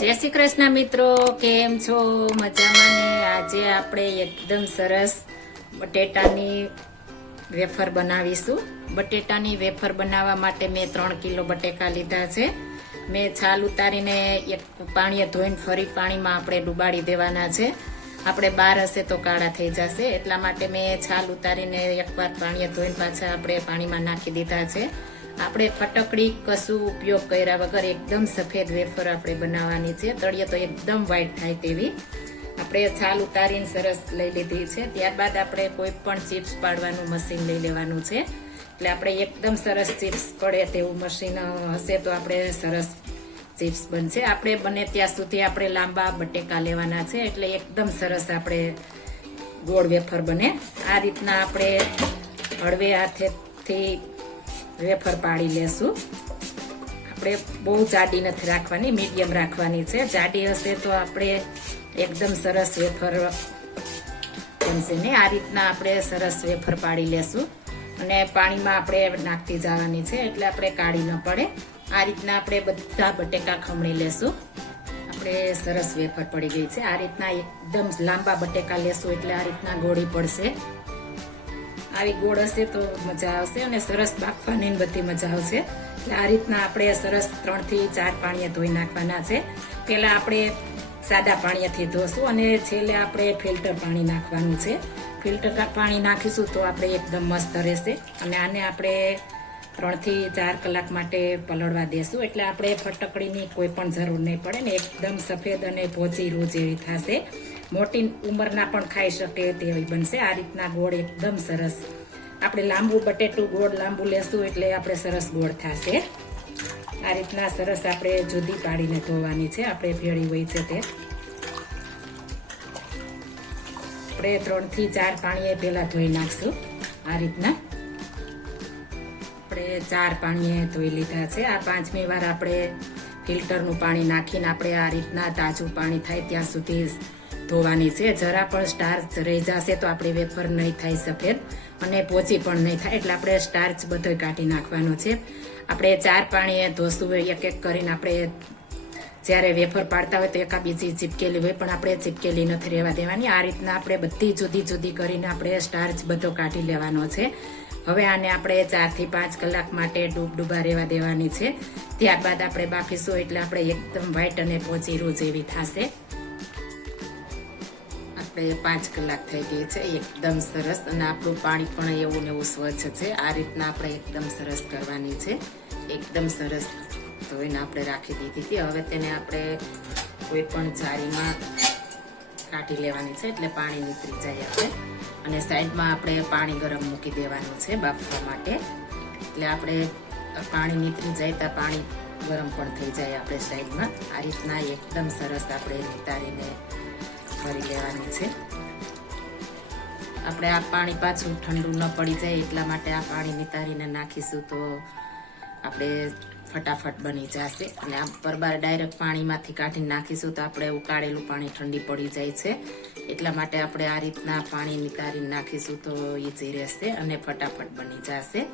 જય શ્રી કૃષ્ણ મિત્રો, કેમ છો? મજામાં ને? આજે આપણે એકદમ સરસ બટેટાની વેફર બનાવીશું. બટેટાની વેફર બનાવવા માટે મેં ત્રણ કિલો બટેકા લીધા છે. મેં છાલ ઉતારીને એક પાણીએ ધોઈને ફરી પાણીમાં આપણે ડુબાડી દેવાના છે. આપણે બાર હશે તો કાળા થઈ જશે. એટલા માટે મેં છાલ ઉતારીને એકવાર પાણીએ ધોઈને પાછા આપણે પાણીમાં નાખી દીધા છે. આપણે ફટકડી કશું ઉપયોગ કર્યા વગર એકદમ સફેદ વેફર આપણે બનાવવાની છે. તળિયે તો એકદમ વ્હાઈટ થાય તેવી. આપણે છાલ ઉતારીને સરસ લઈ લીધી છે. ત્યારબાદ આપણે કોઈ પણ ચિપ્સ પાડવાનું મશીન લઈ લેવાનું છે. એટલે આપણે એકદમ સરસ ચિપ્સ પડે તેવું મશીન હશે તો આપણે સરસ ચિપ્સ બનશે. આપણે બને ત્યાં સુધી આપણે લાંબા બટેકા લેવાના છે. એટલે એકદમ સરસ આપણે ગોળ વેફર બને. આ રીતના આપણે હળવે હાથેથી વેફર પાડી લેશું. આપણે બહુ જાડી નથી રાખવાની, મીડિયમ રાખવાની છે. જાડી હશે તો આપણે એકદમ સરસ વેફર બનશે ને. આ રીતના આપણે સરસ વેફર પાડી લેશું. અને પાણીમાં આપણે નાખતી જવાની છે, એટલે આપણે કાઢી ન પડે. આ રીતના આપણે બધા બટેકા ખમણી લેશું. આપણે સરસ વેફર પડી ગઈ છે. આ રીતના એકદમ લાંબા બટેકા લેશું, એટલે આ રીતના ગોળી પડશે. આવી ગોળ હશે તો મજા આવશે અને સરસ બાફવાની બધી મજા આવશે. એટલે આ રીતના આપણે સરસ ત્રણથી ચાર પાણીએ ધોઈ નાખવાના છે. પહેલાં આપણે સાદા પાણીએથી ધોશું અને છેલ્લે આપણે ફિલ્ટર પાણી નાખવાનું છે. ફિલ્ટર પાણી નાખીશું તો આપણે એકદમ મસ્ત રહેશે અને આને આપણે ત્રણથી ચાર કલાક માટે પલળવા દેશું. એટલે આપણે ફટકડીની કોઈ પણ જરૂર નહીં પડે ને એકદમ સફેદ અને પોચી રૂ જેવી થશે. મોટી ઉંમરના પણ ખાઈ શકે તેવી બનશે. આ રીતના ગોળ એકદમ સરસ. આપણે લાંબુ બટેટું ગોળ લાંબુ લેશું એટલે આપણે સરસ ગોળ થશે. આ રીતના સરસ આપણે જુદી પાડીને ધોવાની છે. આપણે ભેળી હોય છે તે. આપણે ત્રણથી ચાર પાણીએ પહેલા ધોઈ નાખશું. આ રીતના. આપણે ચાર પાણીએ ધોઈ લીધા છે. આ પાંચમી વાર આપણે ફિલ્ટરનું પાણી નાખીને આપણે આ રીતના તાજું પાણી થાય ત્યાં સુધી ધોવાની છે, જરા પણ સ્ટાર્ચ રહી જશે તો આપણે વેફર નહીં થાય સફેદ અને પોચી પણ નહીં થાય, એટલે આપણે સ્ટાર્ચ બધો કાઢી નાખવાનો છે. આપણે ચાર પાણીએ ધોસું એક એક કરીને આપણે જ્યારે વેફર પાડતા હોય તો એકા બીજી ચીપકેલી હોય, પણ આપણે ચીપકેલી નથી રહેવા દેવાની. આ રીતના આપણે બધી જુદી જુદી કરીને આપણે સ્ટાર્ચ બધો કાઢી લેવાનો છે. હવે આને આપણે ચારથી પાંચ કલાક માટે ડૂબ ડૂબા રહેવા દેવાની છે. ત્યારબાદ આપણે બાફીશું, એટલે આપણે એકદમ વ્હાઈટ અને પોચી રોજ જેવી થશે. આપણે પાંચ કલાક થઈ ગઈ છે, એકદમ સરસ અને આપણું પાણી પણ એવું ને એવું સ્વચ્છ છે. આ રીતના આપણે એકદમ સરસ કરવાની છે. એકદમ સરસ ધોઈને આપણે રાખી દીધી હતી. હવે તેને આપણે કોઈ પણ જારીમાં કાઢી લેવાની છે, એટલે પાણી નીકળી જાય આપણે. અને સાઈડમાં આપણે પાણી ગરમ મૂકી દેવાનું છે બાફવા માટે. એટલે આપણે પાણી નીકળી જાય ત્યાં પાણી ગરમ પણ થઈ જાય આપણે સાઈડમાં. આ રીતના એકદમ સરસ આપણે નિતારીને ભરી લેવાની છે. આપણે આ પાણી પાછું ઠંડુ ન પડી જાય એટલા માટે આ પાણી નિતારીને નાખીશું તો આપણે ફટાફટ બની જશે. અને આ પરબાર ડાયરેક્ટ પાણીમાંથી કાઢીને નાખીશું તો આપણે ઉકાળેલું પાણી ઠંડી પડી જાય છે. એટલા માટે આપણે આ રીતના પાણી નિતારીને નાખીશું તો ઈઝી રહેશે અને ફટાફટ બની જશે.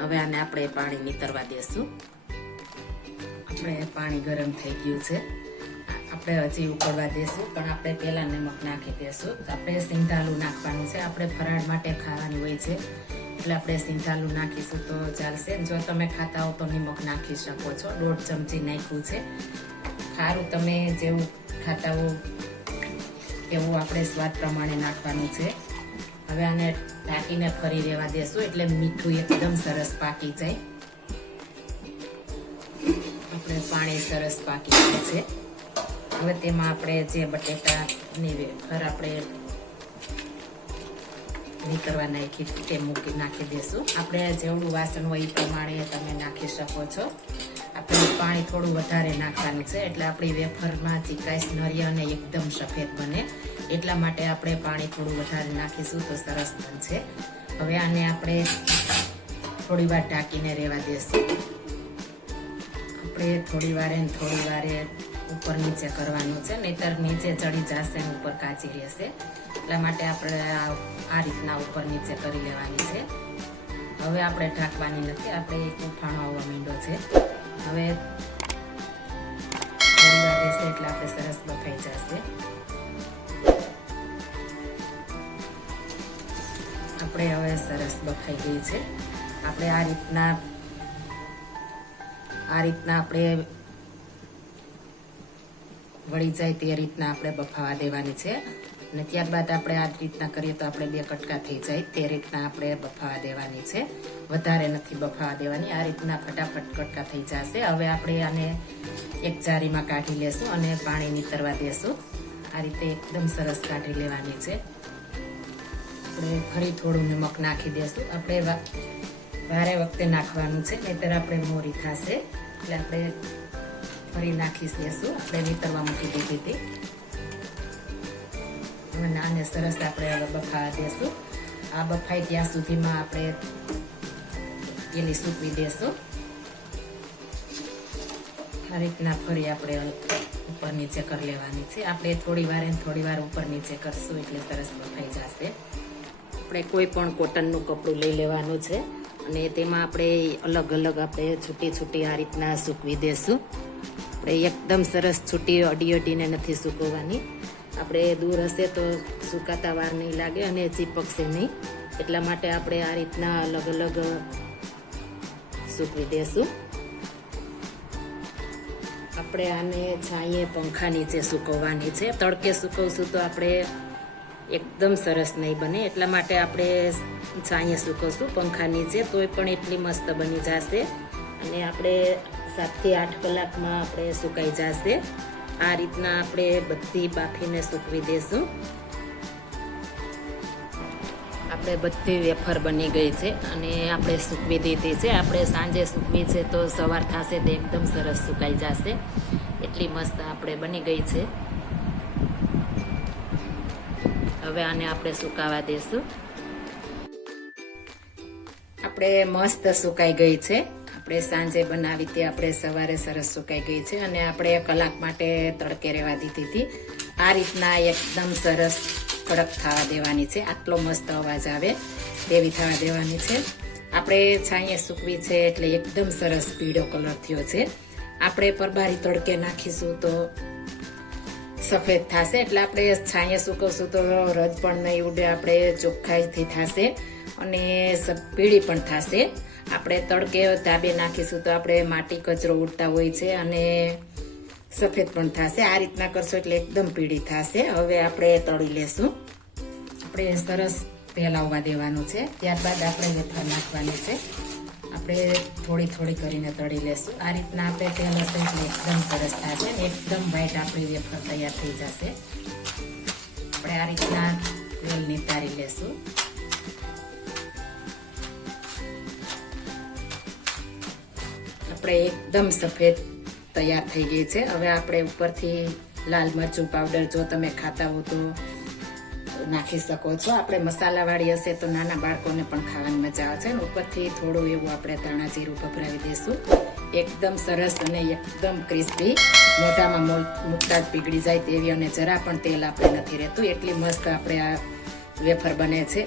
હવે આને આપણે પાણી નીતરવા દેશું. આપણે પાણી ગરમ થઈ ગયું છે. આપણે હજી ઉકળવા દેશું, પણ આપણે પહેલાં નમક નાખી દેશું. આપણે સિંધાલું નાખવાનું છે. આપણે ફરાળ માટે ખાવાનું હોય છે. એટલે આપણે સિંધાલું નાખીશું તો ચાલશે. જો તમે ખાતા હો તો નિમક નાખી શકો છો. દોઢ ચમચી નાખ્યું છે. ખારું તમે જેવું ખાતા હો એવું આપણે સ્વાદ પ્રમાણે નાખવાનું છે. હવે આને ઢાંકીને ફરી રહેવા દેશું. એટલે મીઠું એકદમ સરસ પાકી જાય. આપણે પાણી સરસ પાકી જાય છે. હવે તેમાં આપણે જે બટેટાની વેફર આપણે નીકળવા નાખી તે મૂકી નાખી દેશું. આપણે જેવડું વાસણ હોય એ પ્રમાણે તમે નાખી શકો છો. આપણે પાણી થોડું વધારે નાખવાનું છે, એટલે આપણી વેફરમાં ચીકાશ નરી અને એકદમ સફેદ બને. એટલા માટે આપણે પાણી થોડું વધારે નાખીશું તો સરસ બનશે. હવે આને આપણે થોડી વાર ઢાંકીને રહેવા દેશું. આપણે થોડી વારે થોડી વારે ઉપર નીચે કરવાનું છે, નહીતર નીચે ચડી જશે ને ઉપર કાચી રહેશે. એટલા માટે આપણે આ રીતના ઉપર નીચે કરી લેવાની છે. હવે આપણે ઢાંકવાની નથી, આપણે એક ઉફાણો આવવા માંડ્યો છે. હવે રહેશે એટલે આપણે સરસ બફાઈ જશે. આપણે હવે સરસ બફાઈ ગઈ છે. આપણે આ રીતના આ રીતના આપણે વળી જાય તે રીતના આપણે બફાવા દેવાની છે. અને ત્યારબાદ આપણે આ રીતના કરીએ તો આપણે બે કટકા થઈ જાય તે રીતના આપણે બફાવા દેવાની છે. વધારે નથી બફાવા દેવાની, આ રીતના ફટાફટ કટકા થઈ જશે. હવે આપણે આને એક જારીમાં કાઢી લેશું અને પાણી નીતરવા દેશું. આ રીતે એકદમ સરસ કાઢી લેવાની છે. આપણે ફરી થોડું નમક નાખી દેશું. આપણે ભારે વખતે નાખવાનું છે, નહીતર આપણે મોરી થશે. એટલે આપણે ફરી નાખીશ લેશું આપણે નીતરવા મૂકી દીધી હતી. હવે નાને સરસ આપણે હવે બફાવા દેશું. આ બફાય ત્યાં સુધીમાં આપણે એની સૂકવી દેશું. આ રીતના ફરી આપણે ઉપર નીચે કરી લેવાની છે. આપણે થોડી વાર થોડી વાર ઉપર નીચે કરશું એટલે સરસ બફાઈ જશે. આપણે કોઈ પણ કોટનનું કપડું લઈ લેવાનું છે. અને તેમાં આપણે અલગ અલગ આપણે છૂટી છૂટી આ રીતના સૂકવી દેશું. એકદમ સરસ છૂટી અડી અડીને નથી સૂકવવાની. આપણે દૂર હશે તો સુકાતા વાર નહીં લાગે અને ચીપકશે નહીં. એટલા માટે આપણે આ રીતના અલગ અલગ સૂકવી દેશું. આપણે આને છાંયે પંખા નીચે સૂકવવાની છે. તડકે સૂકવશું તો આપણે એકદમ સરસ નહીં બને. એટલા માટે આપણે છાંયે સૂકવશું પંખા નીચે, તોય પણ એટલી મસ્ત બની જશે. અને આપણે સાતથી આઠ કલાકમાં આપણે સુકાઈ જશે. આ રીતના આપણે બધી બાફીને સૂકવી દેશું. આપણે બધી વેફર બની ગઈ છે અને આપણે સૂકવી દીધી છે. આપણે સાંજે સૂકવી છે તો સવાર થશે તો એકદમ સરસ સુકાઈ જશે. એટલી મસ્ત આપણે બની ગઈ છે. હવે આને આપણે સુકાવા દેશું. આપણે મસ્ત સુકાઈ ગઈ છે. આપણે સાંજે બનાવી હતી આપણે સવારે સરસ સુકાઈ ગઈ છે અને આપણે કલાક માટે તડકે રહેવા દીધી હતી. આ રીતના એકદમ સરસ કડક થવા દેવાની છે. આટલો મસ્ત અવાજ આવે તેવી થવા દેવાની છે. આપણે છાંયે સૂકવી છે એટલે એકદમ સરસ પીળો કલર થયો છે. આપણે પરબારી તડકે નાખીશું તો સફેદ થશે. એટલે આપણે છાંયે સૂકવશું તો રજ પણ નહીં ઉડે, આપણે ચોખ્ખાઈથી થશે અને પીળી પણ થશે. આપણે તડકે ધાબે નાખીશું તો આપણે માટી કચરો ઉડતા હોય છે અને સફેદ પણ થશે. આ રીતના કરશો એટલે એકદમ પીળી થશે. હવે આપણે તળી લેશું. આપણે સરસ તેલ આવવા દેવાનું છે. ત્યારબાદ આપણે વેફર નાખવાની છે. આપણે થોડી થોડી કરીને તળી લેશું. આ રીતના આપણે તેલ હશે એટલે એકદમ સરસ થશે ને એકદમ વ્હાઈટ આપણી વેફર તૈયાર થઈ જશે. આપણે આ રીતના તેલ નિતારી લેશું. આપણે એકદમ સફેદ તૈયાર થઈ ગઈ છે. હવે આપણે ઉપરથી લાલ મરચું પાવડર જો તમે ખાતા હો તો નાખી શકો છો. આપણે મસાલાવાળી હશે તો નાના બાળકોને પણ ખાવાની મજા આવે છે ને ઉપરથી થોડું એવું આપણે ધાણા જીરું ભભરાવી દઈશું. એકદમ સરસ અને એકદમ ક્રિસ્પી મોઢામાં મૂકતા જ પીગળી જાય તેવી અને જરા પણ તેલ આપણે નથી રહેતું. એટલી મસ્ત આપણે આ વેફર બને છે.